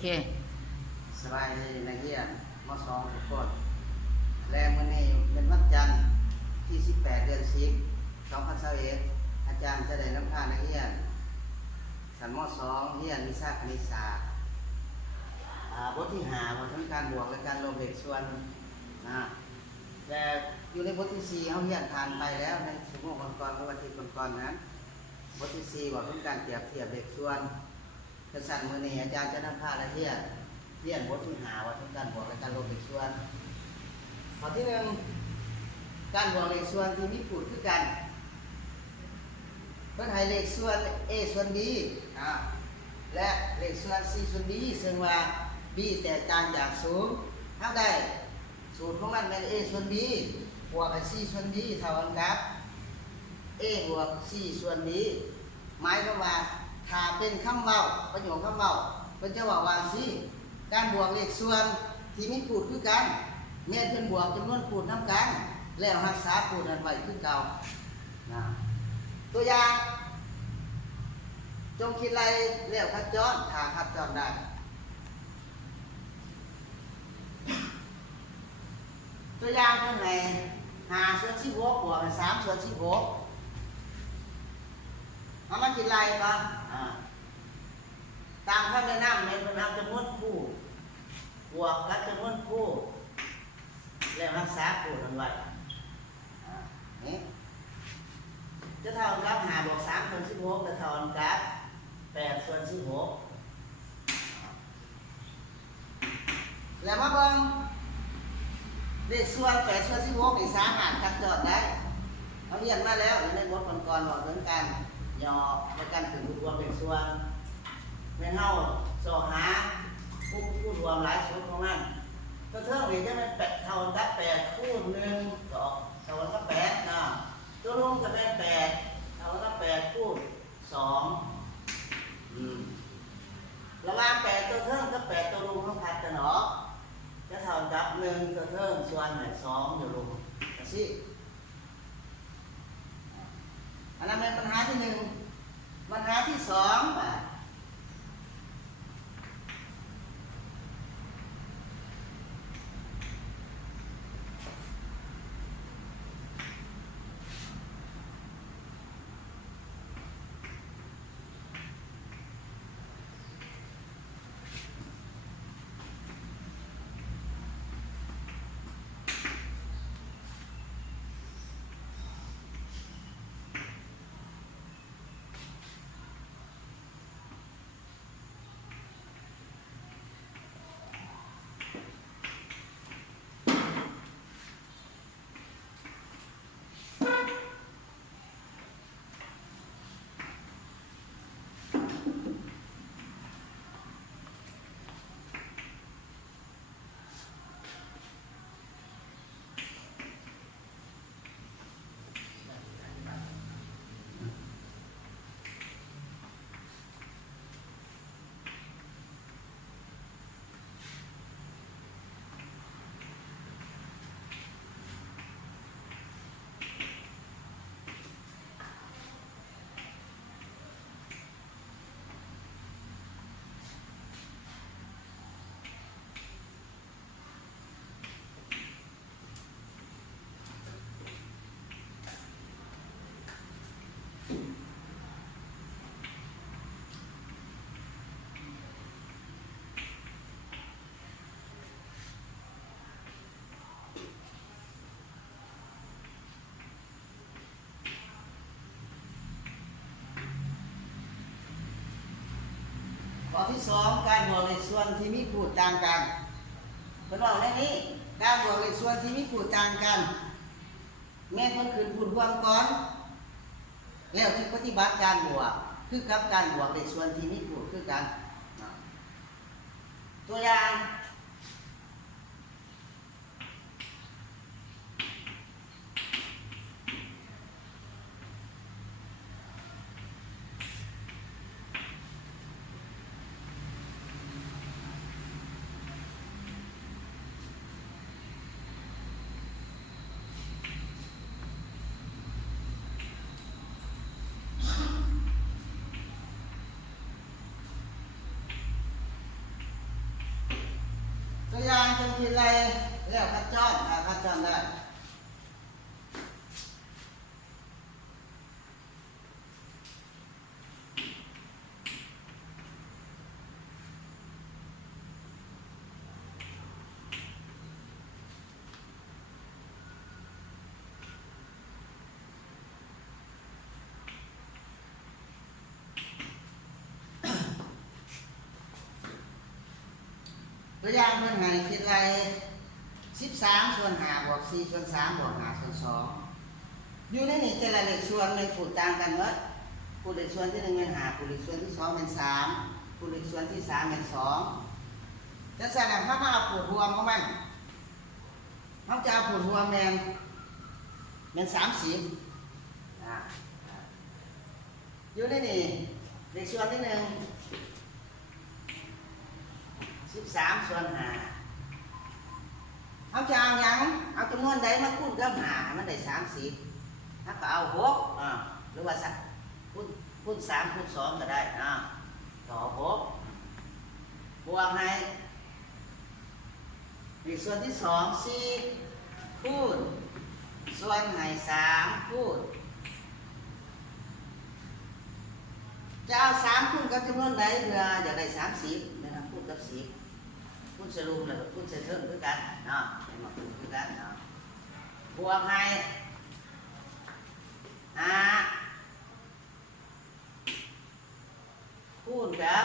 เคสบายเลยนักเรียนม .2 ทุกคนแรงวันนี้เป็นวันจันทร์ที่18 เดือน10 2021อาจารย์จะได้นำพานักเรียนชั้นม .2 เรียนวิชาคณิตศาสตร์บทที่5บททั้งการบวกและการลบเลขส่วนนะแต่อยู่ในบทที่4เขาเรียนผ่านไปแล้วในชั่วโมงก่อนๆหรือวันที่ก่อนๆนั้นบทที่4บอกถึงการเปรียบเทียบเลขส่วนกระสันมือนี้อาจารย์จะนำพานักเรียนเรียนบทที่5ว่าทั้งการบวกและการลบเลขส่วนข้อที่1การบวกเลขส่วนที่มีขูดคือกันเพื่อให้เลขส่วน a ส่วน b และเลขส่วน c ส่วน b ซึ่งว่า b แตกต่างจาก0เท่าใดสูตรของมันเป็น a ส่วน b บวกกับ c ส่วน b เท่ากันกับ a บวก c ส่วน b หมายความว่าถ้าเป็นคำเว้าประโยคคำเว้าเป็นจะว่าสิการบวกเลขส่วนที่มีขูดคือกันแม่นเพิ่นบวกจำนวนขูดนำกันแล้วรักษาขูดนั้นไว้คือเก่านะตัวอย่างจงคิดไรแล้วคัดจรถ้าคัดจรได้ตัวอย่างเพิ่นให้5 ส่วน 16บวกกับ3 ส่วน 16เอามาคิดไรก่อนตามคำแนะนำในเพิ่นเอาจำนวนคู่บวกกับจำนวนคู่แล้วรักษาคู่นั้นไว้นี่จะเท่ากับ5บวก3ส่วน16จะเท่ากับ8ส่วน16แล้วมาเบิ่งเลขส่วน8ส่วน16นี่สามารถคัดจอดได้เราเรียนมาแล้วในบทก่อนๆบอกถึงการย่อในการถึงรวมเป็นส่วนแม่นเฮาสอหาผู้รวมหลายส่วนของมันก็เท่านี้จะเป็น8เท่ากับ8คูณ1ก็เท่ากับ8เนาะตัวรวมจะเป็น8เท่ากับ8คูณ2ระหว่าง8ตัวเทิงกับ8ตัวรวมเขาผัดกันเนาะจะเท่ากับ1ตัวเทิงส่วน2อยู่รวมสิอันนั้นเป็นปัญหาที่1ปัญหาที่2ข้อที่2การบวกเลขส่วนที่มีขูดต่างกันเพิ่นบอกในนี้การบวกเลขส่วนที่มีขูดต่างกันแม่นเพิ่นขึ้นขูดรวมก่อนแล้วจึงปฏิบัติการบวกคือกับการบวกเลขส่วนที่มีขูดคือกันตัวอย่าง จงคิดอะไรแล้วคัดจอนคัดจอนได้ตัวอย่างเพิ่นให้คิดอะไร13ส่วน5บวก4ส่วน3บวก5ส่วน2อยู่ในนี้แต่ละเลขส่วนเลยผูกต่างกันหมดผูกเลขส่วนที่1เป็น5ผูกเลขส่วนที่2เป็น3ผูกเลขส่วนที่3เป็น2จังซั่นน่ะถ้ามาเอาผูกรวมของมันเฮาจะเอาผูกรวมแม่น30อยู่ในนี้เลขส่วนที่1 13ส่วน5เอาจะเอาหยังเอาจำนวนใดมาคูณกับ5มันได้30ถ้าก็เอา6หรือว่าสักคูณ3คูณ2ก็ได้ต่อ6บวกให้อีกส่วนที่2 4คูณส่วนให้3คูณจะเอา3คูณกับจำนวนใดเพื่อจะได้30นะครับคูณกับ10คูณสรุปเลยคูณเสริมด้วยกันเป็นมาคูณด้วยกันบวกให้คูณกับ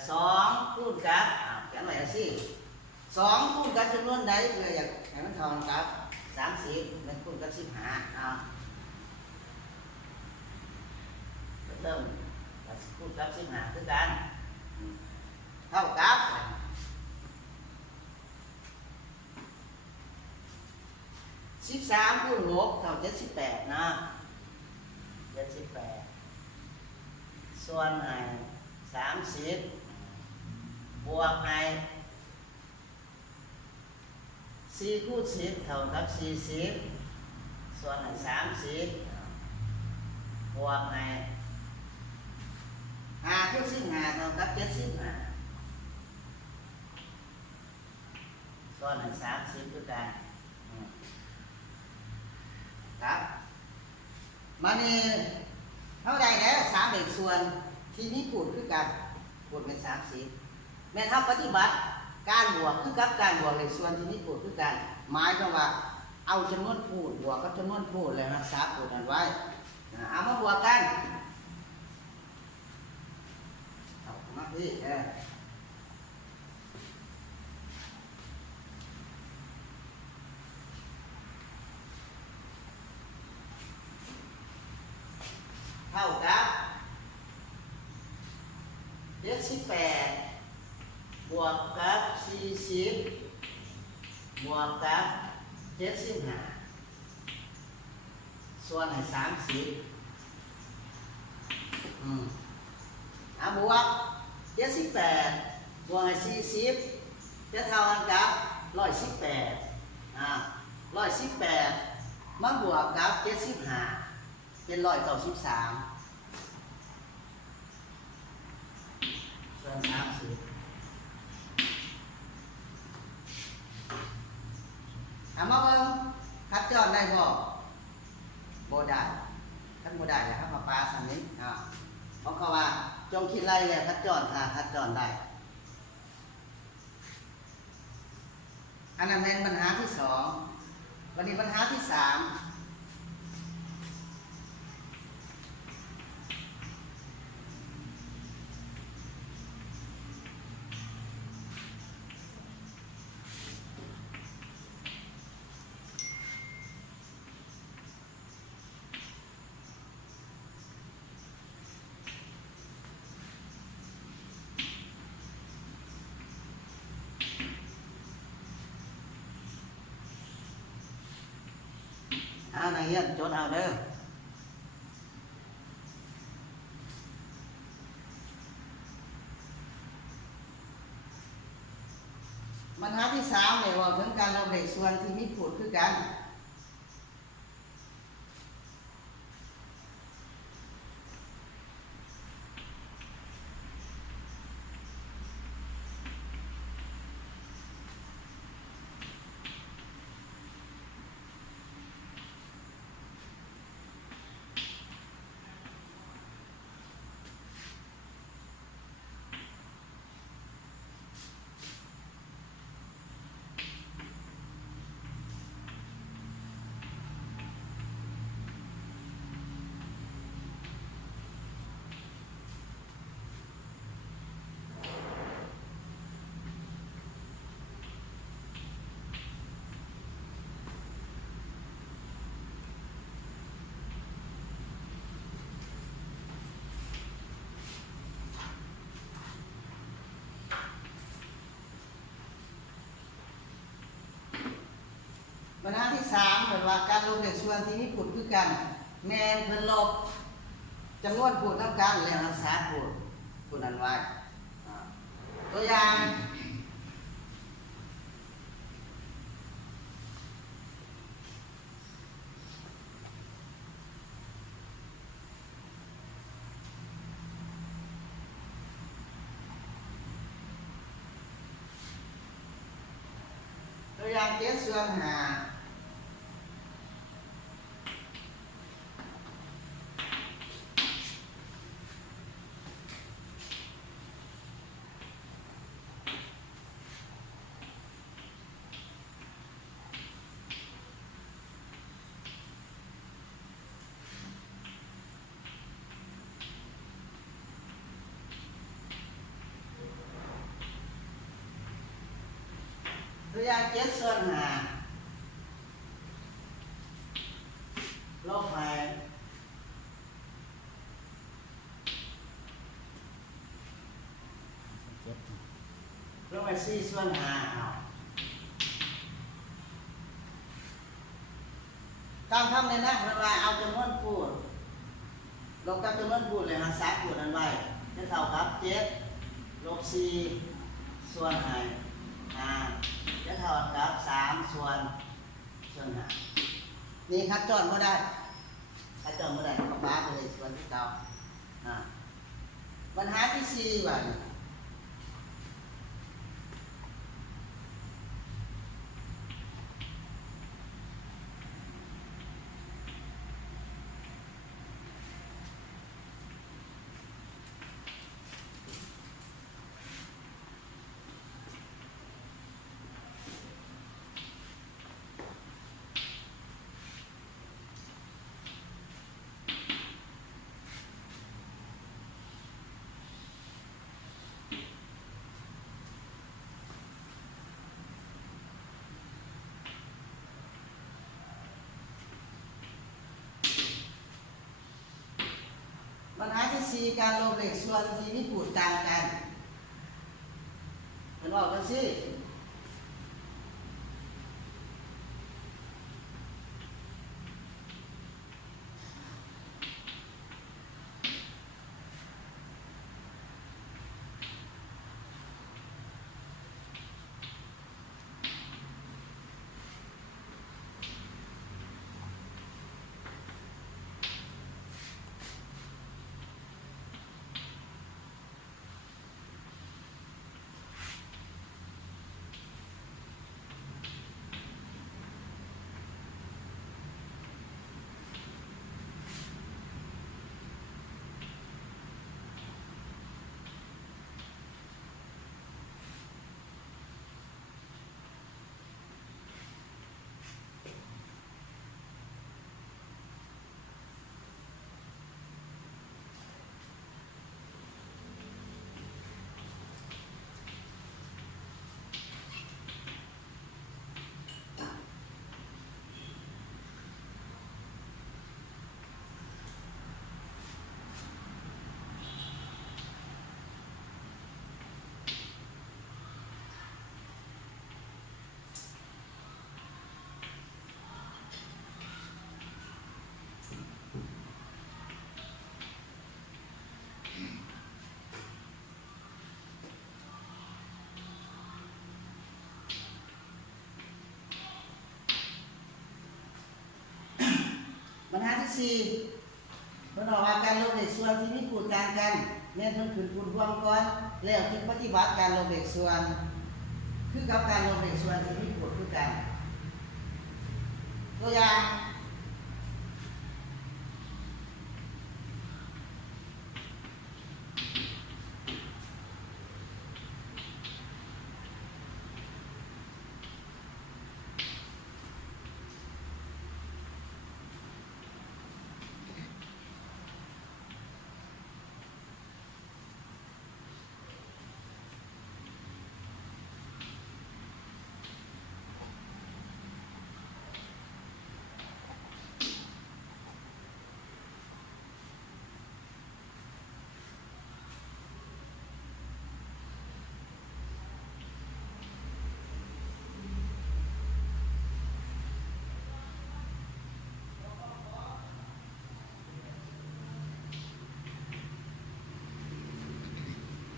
2คูณกับเขียนไว้สิ2คูณกับจำนวนใดเพื่ออยากให้มันเท่ากับ30แล้วคูณกับ15เริ่มคูณกับ15ด้วยกันเท่ากับ13คูณ6เท่า7878ส่วนให้30บวกให้4คูณ10เท่ากับ40ส่วนให้30บวกให้5คูณ15เท่ากับ75ส่วนให้30ด้วยกันครับมานี่เท่าใดแล้ว3เลขส่วนที่นี้พูดคือกันพูดเป็น30แม่นเฮาปฏิบัติการบวกคือกับการบวกเลขส่วนที่นี้พูดคือกันหมายความว่าเอาจำนวนพูดบวกกับจำนวนพูดแล้วรักษาพูดนั้นไว้เอามาบวกกันเอามาพี่เท่ากับ78บวกกับ40บวกกับ75ส่วนให้30บวก78บวกให้40จะเท่ากันกับ118118มาบวกกับ75เป็น193ส่วน30มาเบิ่งคัดจอนได้บ่ได้คัดบ่ได้แล้วครับมาปลาสันนี้เพราะเขาว่าจงคิดไรแล้วคัดจอนคัดจอนได้อันนั้นเป็นปัญหาที่2วันนี้ปัญหาที่3นักเรียนจดเอาเด้อปัญหาที่3เนี่ยว่าถึงการเราเลขส่วนที่มีพูดคือกัน 3เหมือนว่าการลงเลขส่วนที่มีผลคือกันแม่นเพิ่นลบจำนวนพูดนำกันแล้วรักษาพูดนั้นไว้ตัวอย่าง7 ส่วน 5ตัวอย่าง7 ส่วน 5ลบไป4 ส่วน 5เอาตามคำเลยนะเวลาเอาจำนวนพูดลบกับจำนวนพูดเลยรักษาพูดนั้นไว้จะเท่ากับ7ลบ4ส่วน5จะเท่ากับ3ส่วน5นี่คัดจอดไม่ได้คัดจอดไม่ได้ก็บ้าไปเลยส่วนที่เก่าปัญหาที่4ว่าปัญหาที่4การลบเลขส่วนที่มีพูดต่างกันเห็นบอกกันสิปัญหาที่4เพิ่นบอกว่าการลบเลขส่วนที่มีพูดต่างกันแม่นเพิ่นขึ้นพูดรวมก่อนแล้วจึงปฏิบัติการลบเลขส่วนคือกับการลบเลขส่วนที่มีพูดคือกันตัวอย่าง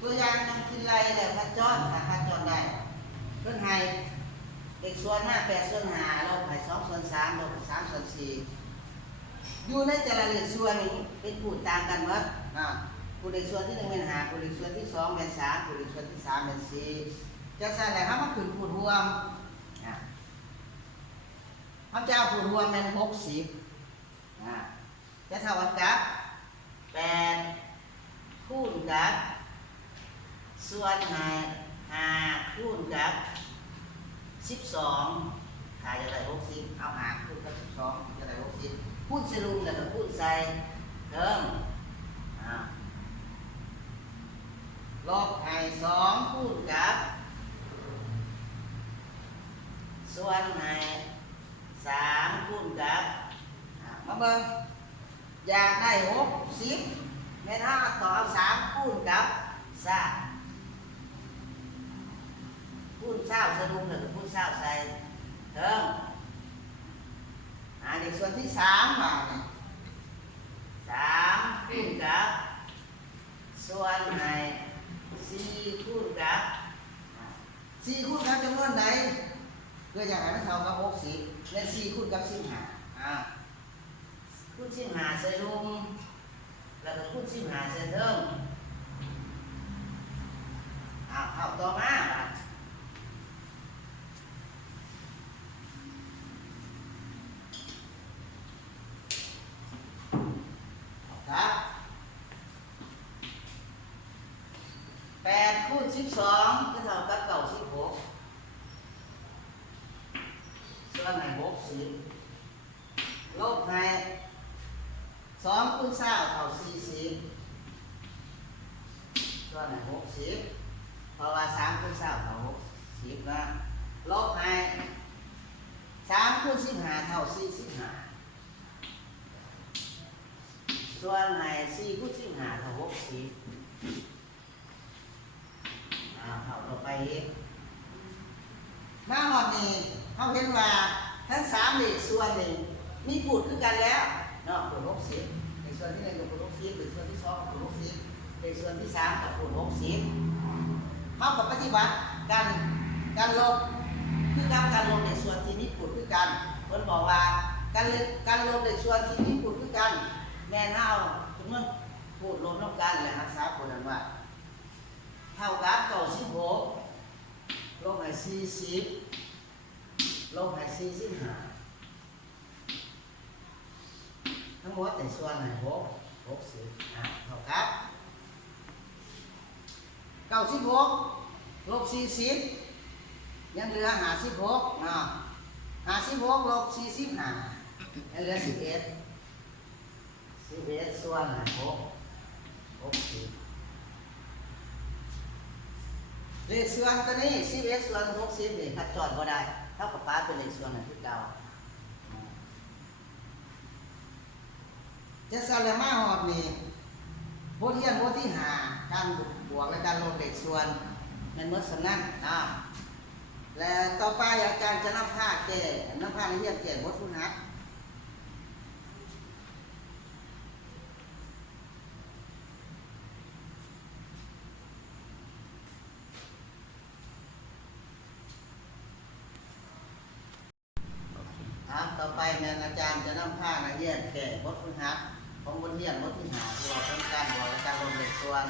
ตัวอย่างยังกินไรแล้วคัดจอนถ้าคัดจอนได้เพิ่นให้เด็กส่วน5 8ส่วน5ลบให้2ส่วน3ลบ3ส่วน4อยู่ในแต่ละเลขส่วนนี้เป็นพูดต่างกันหมดผู้เลขส่วนที่1เป็น5ผู้เลขส่วนที่2เป็น3ผู้เลขส่วนที่3เป็น4จังซั่นแหละเฮามาขึ้นพูดรวมเฮาจะเอาพูดรวมเป็น60จะเท่ากับ8คูณกับส่วน5คูณกับ12ถ้าจะได้60เอา5คูณกับ12จะได้60คูณใส่ลุมแล้วก็คูณใส่เพิ่มลบให้2คูณกับส่วนให้3คูณกับมาเบิ่งอยากได้60แม่นเฮาต่อเอา3คูณกับคูณ20สรุปแล้วก็คูณ20ใส่เพิ่มนี่ส่วนที่3มาเนี่ย3คูณกับส่วนให้4คูณกับ4คูณกับจำนวนใดเพื่อจะให้มันเท่ากับ60และ4คูณกับ15คูณ15ใส่ลุมแล้วก็คูณ15ใส่เทิงเอาต่อมาครับ8คูณ12ก็เท่ากับ96ส่วนให้60ลบให้2คูณ20เท่า40ส่วนให้60เพราะว่า3คูณ20เท่า60นะลบให้3คูณ15เท่า45ส่วนให้4คูณ15เท่า60เท่าต่อไปอีกมาหอดนี้เขาเห็นว่าทั้ง3เลขส่วนนี่มีพูดคือกันแล้วเนาะพูด60ในส่วนที่1กับพูด60หรือส่วนที่2กับพูด60ในส่วนที่3กับพูด60เขากับปฏิบัติการลบคือการลบในส่วนที่มีพูดคือกันเพิ่นบอกว่าการลบในส่วนที่มีพูดคือกันแม่นเฮาจำนวนพูดรวมกันและรักษาพูดนั้นว่าเท่ากับ96ลบให้40ลบให้45ทั้งหมดในส่วนให้60เท่ากับ96ลบ40ยังเหลือ5656ลบ45ยังเหลือ11ส่วนให้60เลขส่วนตัวนี้11ส่วน60นี่คัดจอดบ่ได้เท่ากับป้าเป็นเลขส่วนที่เก่าจะสารมาหอดนี่บทเรียนบทที่5การบวกและการลบเลขส่วนในเมื่อสำนักและต่อไปอาจารย์จะนำผ้าเรียนแก่บทฝึกหัดต่อไปแม่อาจารย์จะนำผ้านักเรียนแก่บทฝึกหัดของบทเรียนบทที่5ที่เราต้องการบวกและการลบเลขส่วน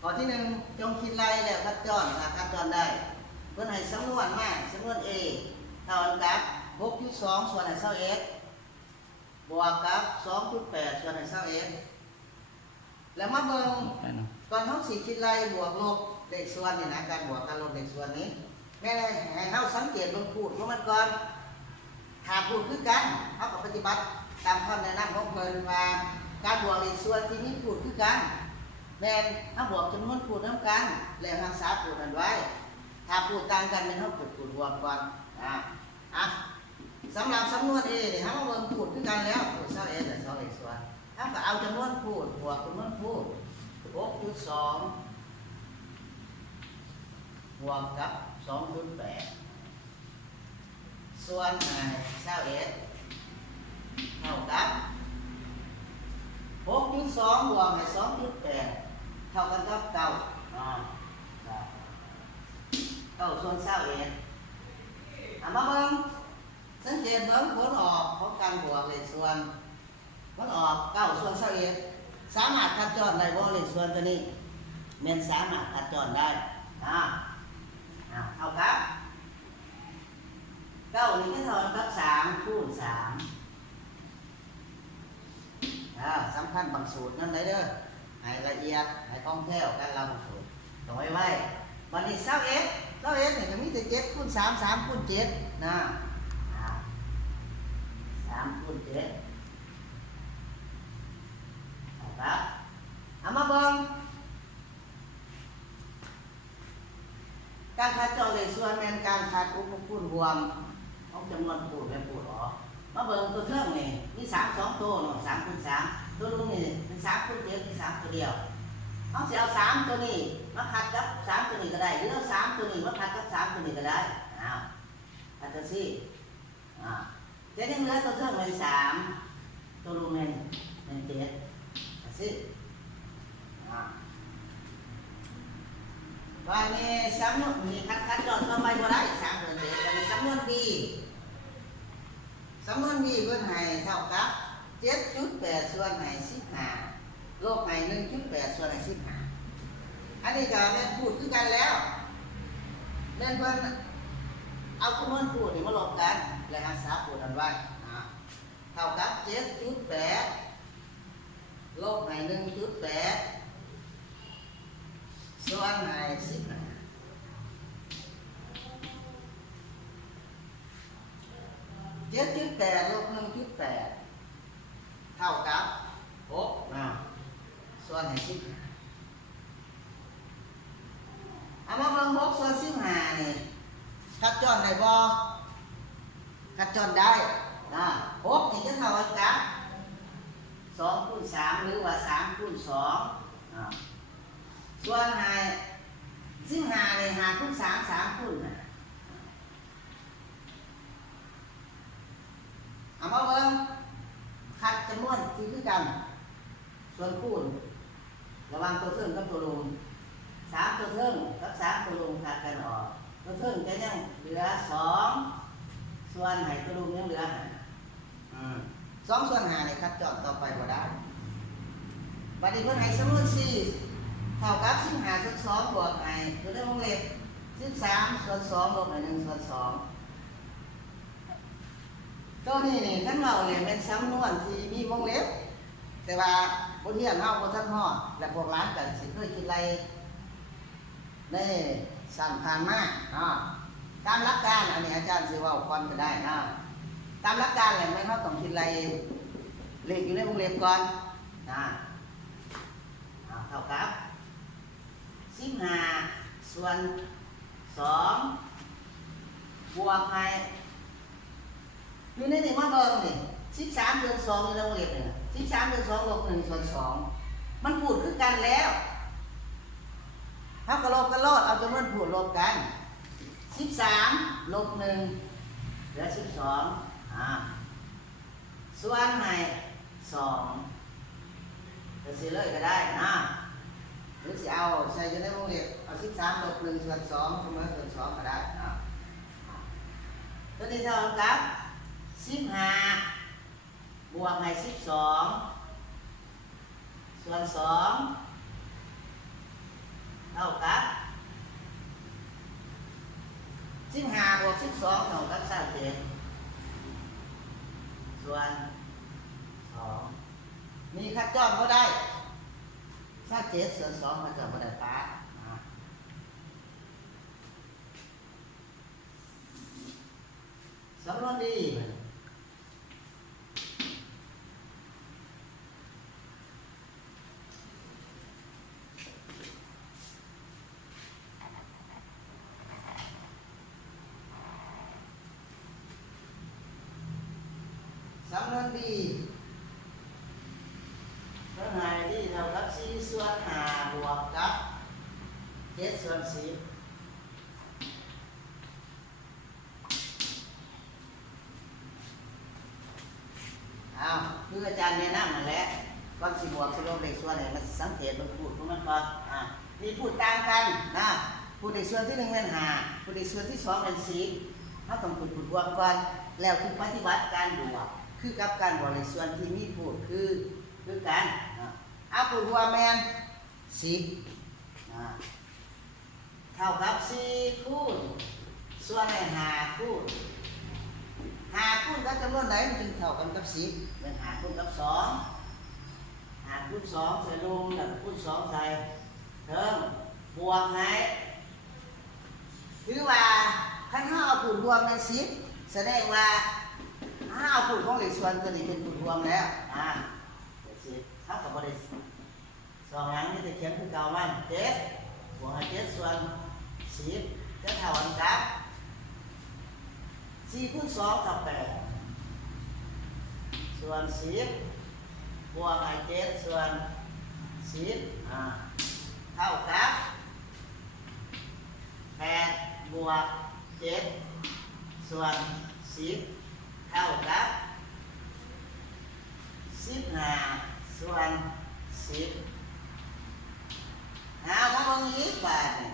ข้อที่1จงคิดไล่แล้วคัดจอนคัดจอนได้เพื่อให้สำนวนมาสำนวน A เท่ากับ 6.2 ส่วนให้21บวกกับ 2.8 ส่วนให้21แล้วมาเบิ่งก่อนเฮาสิคิดไล่บวกลบเลขส่วนนี่นะการบวกการลบเลขส่วนนี้แม่ให้เฮาสังเกตเบิ่งพูดของมันก่อนถ้าพูดคือกันเฮาก็ปฏิบัติตามคำแนะนำของเพิ่นว่าการบวกเลขส่วนที่มีพูดคือกันแม่นเฮาบวกจำนวนพูดนำกันแล้วรักษาพูดนั้นไว้ถ้าพูดต่างกันแม่นเฮาพูดรวมก่อนสำหรับสำนวน A นี่เฮาเบิ่งพูดคือกันแล้วพูด21และ2เลขส่วนเฮาก็เอาจำนวนพูดบวกจำนวนพูด 6.2 บวกกับ 2.8 ส่วนให้21เท่ากับ 6.2 บวกให้ 2.8 ท่ากันกับเก้าเก้าส่วนเศร้าเอ็ดมาเบิ่งสังเกตเบิ่งผลออกของการบวกเลขส่วนมันออกเก้าส่วนเศร้าเอ็ดสามารถคัดจรได้บ่เลขส่วนตัวนี้แม่นสามารถคัดจรได้เท่ากับเก้านี่ก็เท่ากับสามคูณสามสำคัญบางสูตรนั่นเลยเด้อให้ละเอียดให้คล่องแคล่วการเราบางสูตรต้องไว้วันนี้เศร้าเอ็ดเนี่ยก็มีแต่7คูณ3 3คูณ7นะ3คูณ7ครับเอามาเบิ่งการคัดเจาะเลขส่วนแม่นการคัดอุปคูณรวมของจำนวนคูณและคูณออกมาเบิ่งตัวเทิงนี่มี3 2ตัวเนาะ3คูณ3ตัวลุงนี่เป็น3คูณ7มี3ตัวเดียวเอาสิเอา3ตัวนี้มาคัดกับ3ตัวนี้ก็ได้หรือเอา3ตัวนี้มาคัดกับ3ตัวนี้ก็ได้คัดตัวสิจะยังเหลือตัวเทิงเป็น3ตัวลุงเป็น7คัดสิว่านี่สำนวนมีคัดจอดต่อไปบ่ได้3ตัวนี้แต่สำนวน B สำนวน B เพิ่นให้เท่ากับ 7.8 ส่วนให้15ลบให้ 1.8 ส่วนให้15อันนี้ก็แม่นพูดคือกันแล้วแม่นเพิ่นเอาจำนวนพูดนี่มาลบกันแล้วหาสาพูดกันไว้เท่ากับ 7.8 ลบให้ 1.8 ส่วนให้15 7.8 ลบ 1.8 เท่ากับ6ส่วนให้15เอามาเบิ่ง6ส่วน15นี่คัดจรได้บ่คัดจรได้6นี่จะเท่ากับ2คูณ3หรือว่า3คูณ2ส่วนให้15นี่5คูณ3 3คูณ5เอามาเบิ่งคัดจำนวนที่คือกันส่วนคูณระหว่างตัวเทิงกับตัวลง3ตัวเทิงกับ3ตัวลงคัดกันออกตัวเทิงจะยังเหลือ2ส่วนให้ตัวลงยังเหลือ2ส่วน5นี่คัดจอดต่อไปบ่ได้บัดนี้เพิ่นให้สำนวน4เท่ากับ15ส่วน2บวกให้ตัวในวงเล็บ13ส่วน2ลบให้1ส่วน2ตัวนี้นี่ท่านเราเนี่ยเป็นสำนวนที่มีวงเล็บแต่ว่าบนเรียนเฮาบ่ทันฮอดและพวกร้านกันสิเคยคิดอะไรในสั่งผ่านมาตามหลักการอันนี้อาจารย์สิเว้าก่อนก็ได้ตามหลักการแหละไม่เฮาต้องคิดอะไรเลขอยู่ในวงเล็บก่อนเท่ากับ15ส่วน2บวกให้อยู่ในนี่มาเบิ่งนี่13ส่วน2อยู่ในวงเล็บนี่13ส่วน2ลบ1ส่วน2มันพูดคือกันแล้วเฮาก็ลบกันโลดเอาจำนวนพูดลบกัน13ลบ1เหลือ12ส่วนให้2จะสิเลยก็ได้หรือสิเอาใส่อยู่ในวงเล็บเอา13ลบ1ส่วน2เสมอส่วน2ก็ได้ตัวนี้เท่ากับ15บวกให้12ส่วน2เท่ากับ15บวก12เท่ากับ37ส่วน2มีคัดจรก็ได้37ส่วน2คัดจรก็ได้ป้าสำนวนดีสำนวนดีเรื่องไหนที่เท่ากับ4ส่วน5บวกกับ7ส่วน10คืออาจารย์แนะนำนั่นแหละก่อนสิ สิบวกสิลบเลขส่วนเนี่ยมันสังเกตมันพูดของมันก่อนนี่พูดต่างกันนะพูดในส่วนที่1เป็น5พูดในส่วนที่2เป็น10ถ้าต้องพูดบวกก่อนแล้วคือปฏิบัติการบวกคือกับการบวกเลขส่วนที่มีพูดคือกันเอาพูดบวกแมน10เท่ากับ4คูณส่วนใน5คูณ5คูณกับจำนวนไหนมันจึงเท่ากันกับ10เป็น5คูณกับ2 5คูณ2ใส่ลงแล้วคูณ2ใส่เพิ่มบวกไหนถือว่าขั้นห้าเอาผลรวมเป็น10แสดงว่าห้าเอาผลของเลขส่วนตัวนี้เป็นผลรวมแล้ว10เท่ากับบริษัท2หลังนี่จะเขียนคือเก่ามัน7บวก7ส่วน10จะเท่ากันกับ4คูณ2เท่า8ส่วน10บวก7ส่วน10เท่ากับ8บวก7ส่วน10เท่ากับ15ส่วน10มาเบิ่งอีกบาทนี่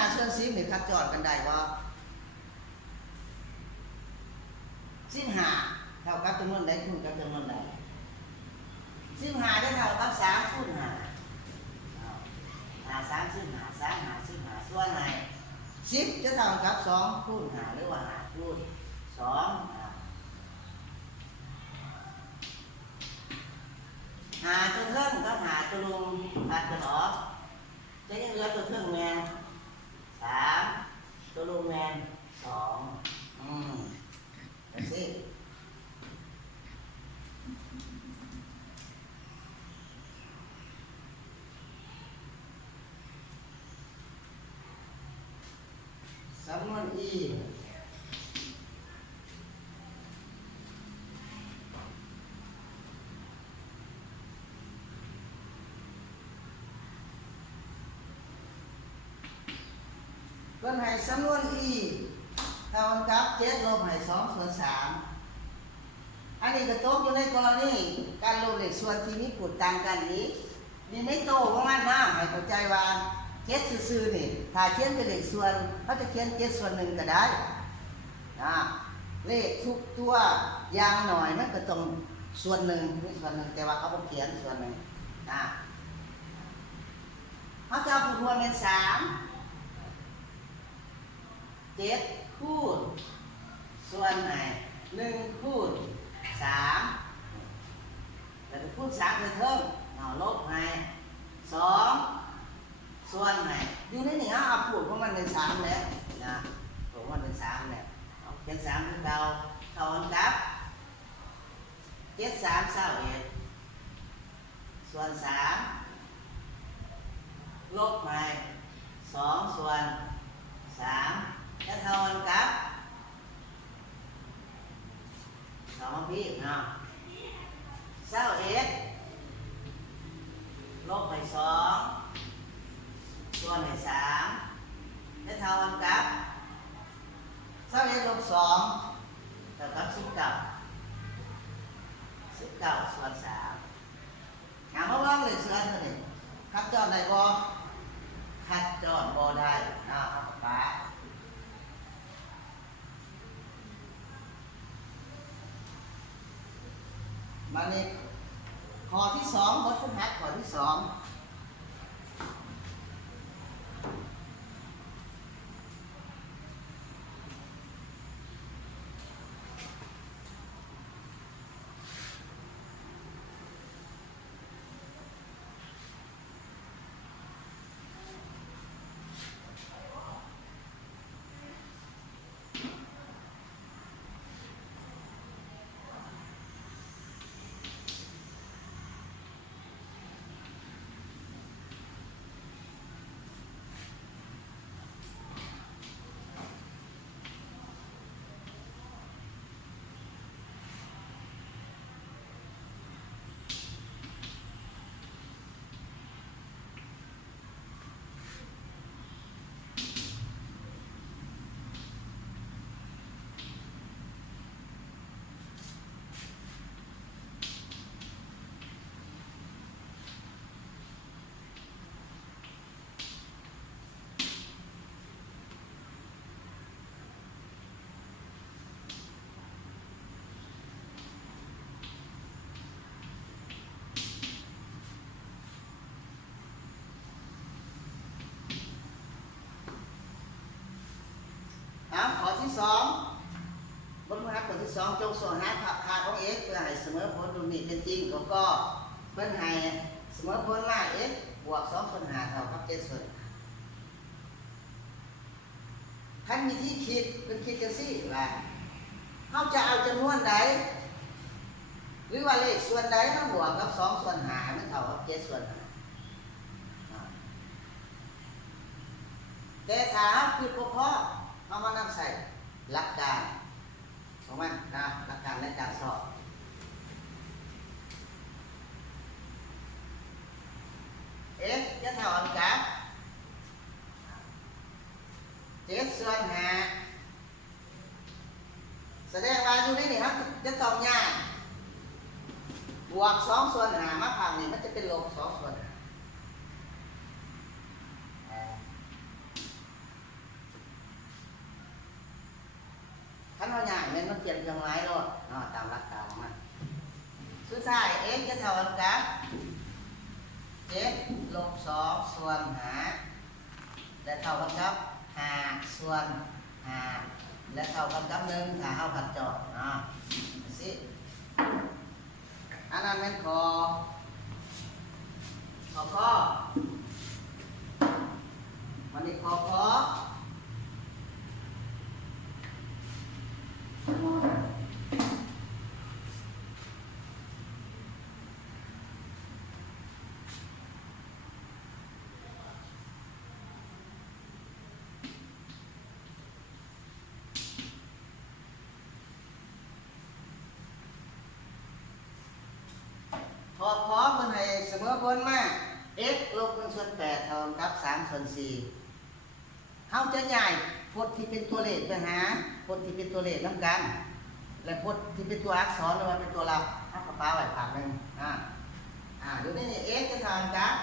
15ส่วน10นี่คัดจอดกันได้บ่15เท่ากับจำนวนใดคูณกับจำนวนใด15ได้เท่ากับ3คูณ5 35ส่วนไหน10จะเท่ากับ2คูณ5หรือว่า5คูณ2หาตัวเครื่องกับหาตัวลงตัดกันออกจะยังเหลือตัวเครื่องแมน3ตัวลงแมน2ดูสิสำนวนอีเพิ่นให้สำนวนอีเท่ากับ7ลบให้2ส่วน3อันนี้ก็ตกอยู่ในกรณีการลบเลขส่วนที่มีผลต่างกันนี้นี่ไม่โตของมันนะให้เข้าใจว่า7ซื่อๆนี่ถ้าเขียนเป็นเลขส่วนเขาจะเขียน7ส่วน1ก็ได้เลขทุกตัวอย่างหน่อยมันก็ต้องส่วน1มีส่วน1แต่ว่าเขาบ่เขียนส่วน1เขาจะเอาผลรวมเป็น3 7คูณส่วนไหน1คูณ3แล้วก็คูณ3เพิ่มลบให้2ส่วนไหนอยู่ในนี้เอาผลของมันเป็น3แล้วนะผลของมันเป็น3แล้วเขียน3คือเราเท่ากับ7 3 21ส่วน3ลบให้2ส่วน3จะเท่ากับ2พี่21ลบไป2ส่วนให้3จะเท่ากับ21ลบ2เท่ากับ19ส่วน3ถามว่าเลขส่วนเท่านี้คัดจอดได้บ่คัดจอดบ่ได้ป้ามาเนี่ยข้อที่2บทฝึกหัดข้อที่2 สองจงส่วนหาค่าของ x เพื่อให้เสมอผลตรงนี้เป็นจริงก็เพิ่นให้เสมอผลมา x บวก2ส่วน5เท่ากับ7ส่วนท่านมีที่คิดเป็นคิดจังซี่ว่าเขาจะเอาจำนวนใดหรือว่าเลขส่วนใดมาบวกกับ2ส่วน5มันเท่ากับ7ส่วน5แต่ถ้าคือพอเอามานำใส่หลักการของมันนะหลักการในการสอบx จะเท่ากับ7ส่วน5แสดงว่าอยู่ในนี่ครับจะต้องย้ายบวก2ส่วน5มาฝั่งนี้มันจะเป็นลบ2ส่วน5ขั้นเราย้ายมันเปลี่ยนอย่างไรโลดตามหลักการของมันสุดท้าย x จะเท่ากับ7ลบ2ส่วน5และเท่ากันกับ5ส่วน5และเท่ากันกับ1ถ้าเอาผัดจอดสิอันนั้นเป็นข้อมันนี่ข้อบมันให้เสมอผลมา x ลบ1ส่วน8เท่ากับ3ส่วน4เขาจะย้ายพจน์ที่เป็นตัวเลขไปหาพจน์ที่เป็นตัวเลขนำกันและพจน์ที่เป็นตัวอักษรหรือว่าเป็นตัวลับเอากระเป๋าไว้ฝั่งนึงอยู่ในนี้ x จะเท่ากับ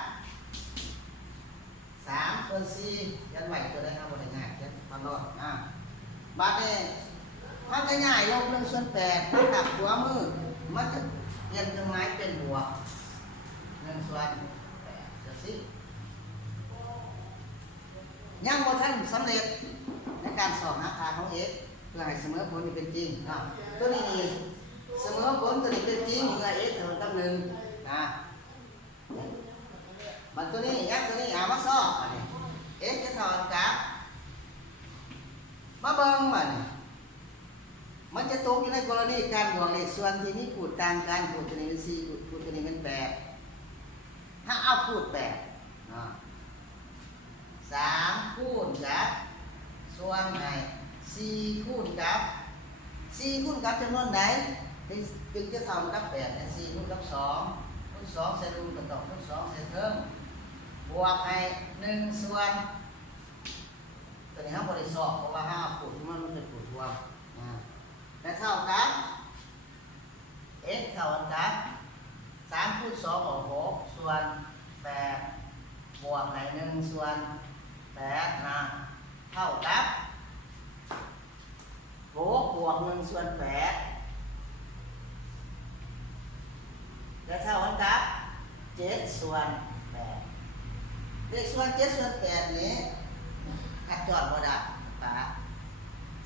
3ส่วน4ยันไหวตัวได้ครับบ่ได้ง่ายเด้อมันรอดบัดนี้เขาจะย้ายลบ1ส่วน8มากับหัวมือมันจะเปลี่ยนเครื่องหมายเป็นบวก1ส่วน8จะสิยังบ่ทันสำเร็จในการสอบหาค่าของ x เพื่อให้เสมอผลนี่เป็นจริงตัวนี้เสมอผลตัวนี้เป็นจริงเมื่อ x เท่ากับ1มันตัวนี้ยักตัวนี้มาสอบx จะเท่ากับมาเบิ่งมันจะตกอยู่ในกรณีการบวกเลขส่วนที่มีขูดต่างกันขูดตัวนี้เป็น4ขูดตัวนี้เป็น8ถ้าเอาขูด8 3คูณกับส่วนไหน4คูณกับจำนวนไหนจึงจะเท่ากับ8 4คูณกับ2คูณ2ใส่รูกับต่อคูณ2ใส่เพิ่มบวกให้1ส่วนตัวนี้เราบ่ได้สอบเพราะว่า5ขูดมันเป็นขูดรวมและเท่ากับ x เท่ากับ3คูณ2ออก6ส่วน8บวกให้1ส่วน8เท่ากับ6บวก1ส่วน8และเท่ากับ7ส่วน8เลขส่วน7ส่วน8นี้ขัดจอดบ่ได้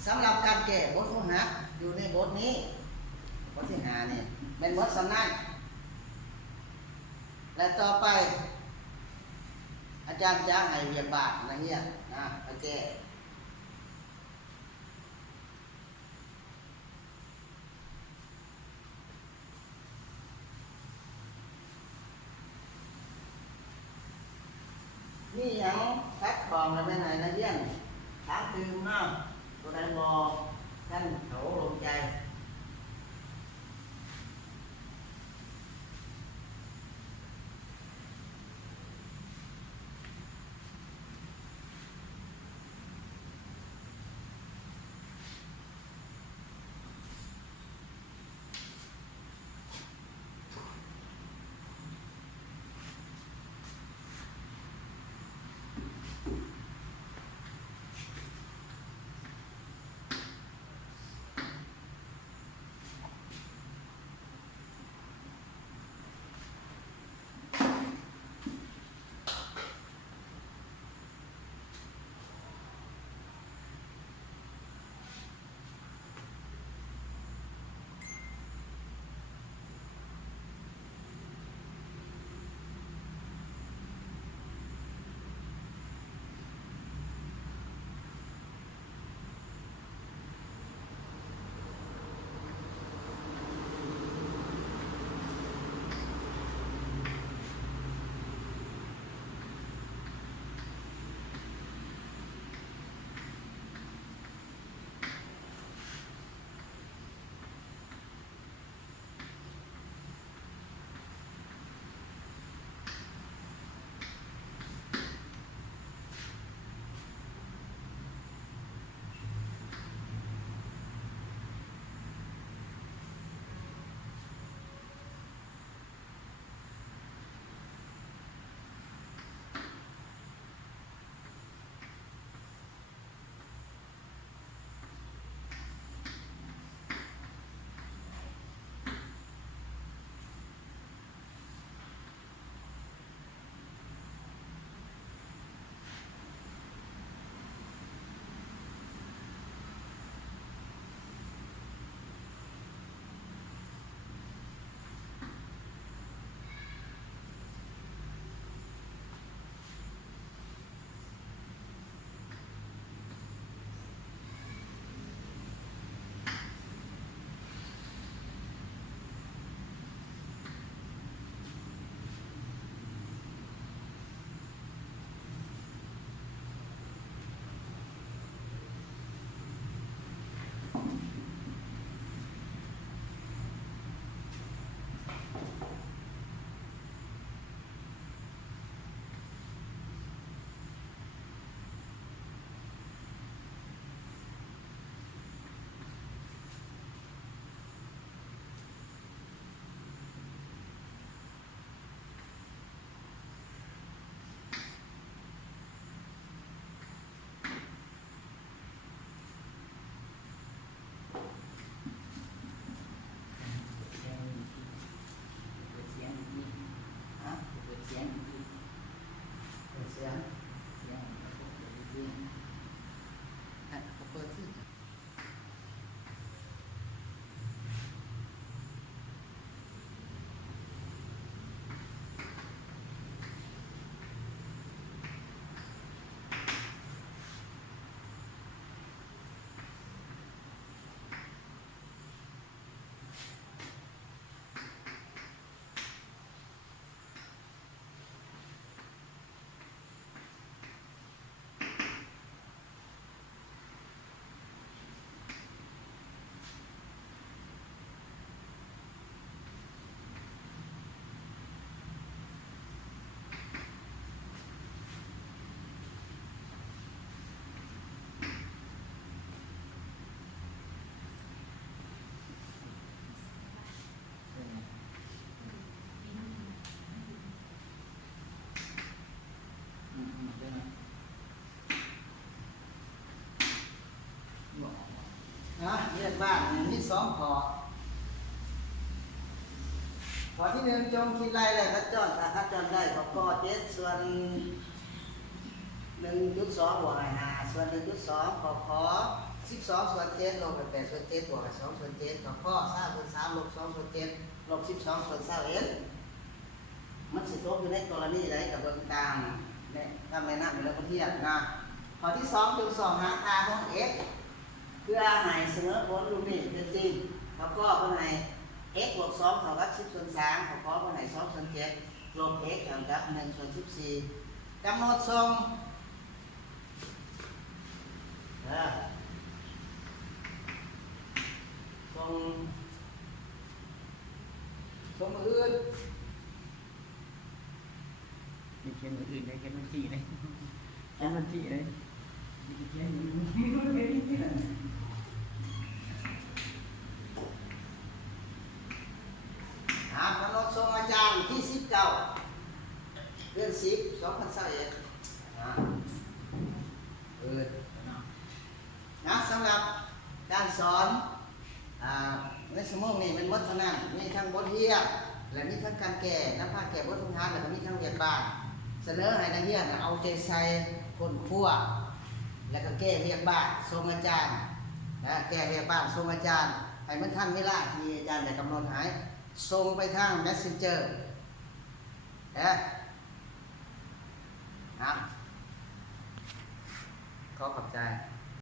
สำหรับการแก้บทของหักอยู่ในบทนี้บทที่5นี่เป็นบทสำนักและต่อไปอาจารย์จะให้เรียนบาทนะเฮียโอเคนี่ยังแพ็คของอะไรไหนนะเฮียนถามตื่นตัวใดบอท่านเขาลงใจ บ้านมี2ข้อข้อที่1จงคิดรายละเอียดจรถ้าคัดจรได้ข้อ7ส่วน 1.2 บวก5ส่วน 1.2 ขอ12ส่วน7ลบไป8ส่วน7บวก2ส่วน7ข้อ3ส่วน3ลบ2ส่วน7ลบ12ส่วน21มันสิตกอยู่ในกรณีใดกับเบิ่งตามเนี่ยถ้าไม่นับแล้วก็เทียบนะข้อที่2จงสอบหาค่าของ x เพื่อให้เสมอผลรูปนี้เป็นจริงแล้วก็เพื่อให้ x บวก2เท่ากับ10ส่วน3ข้อเพื่อให้2ส่วน7ลบ x เท่ากับ1ส่วน14กำหนดทรงทรงอื่น มีเขียนมืออื่นได้เขียนบัญชีเลยเขียนบัญชีเลยเขียน กำหนดทรงอาจารย์ที่19เดือน10 2021นะสำหรับการสอนในสมองนี่เป็นบทเท่านั้นมีทั้งบทเรียนและมีทั้งการแก้นักภาคแก้บททุกทานแล้วก็มีทั้งเรียนบ้านเสนอให้นักเรียนเอาใจใส่คนครัวแล้วก็แก้เรียนบ้านทรงอาจารย์นะแก้เรียนบ้านทรงอาจารย์ให้มันทันเวลาที่อาจารย์ได้กำหนดให้ส่งไปทาง Messenger นะขอขอบใจ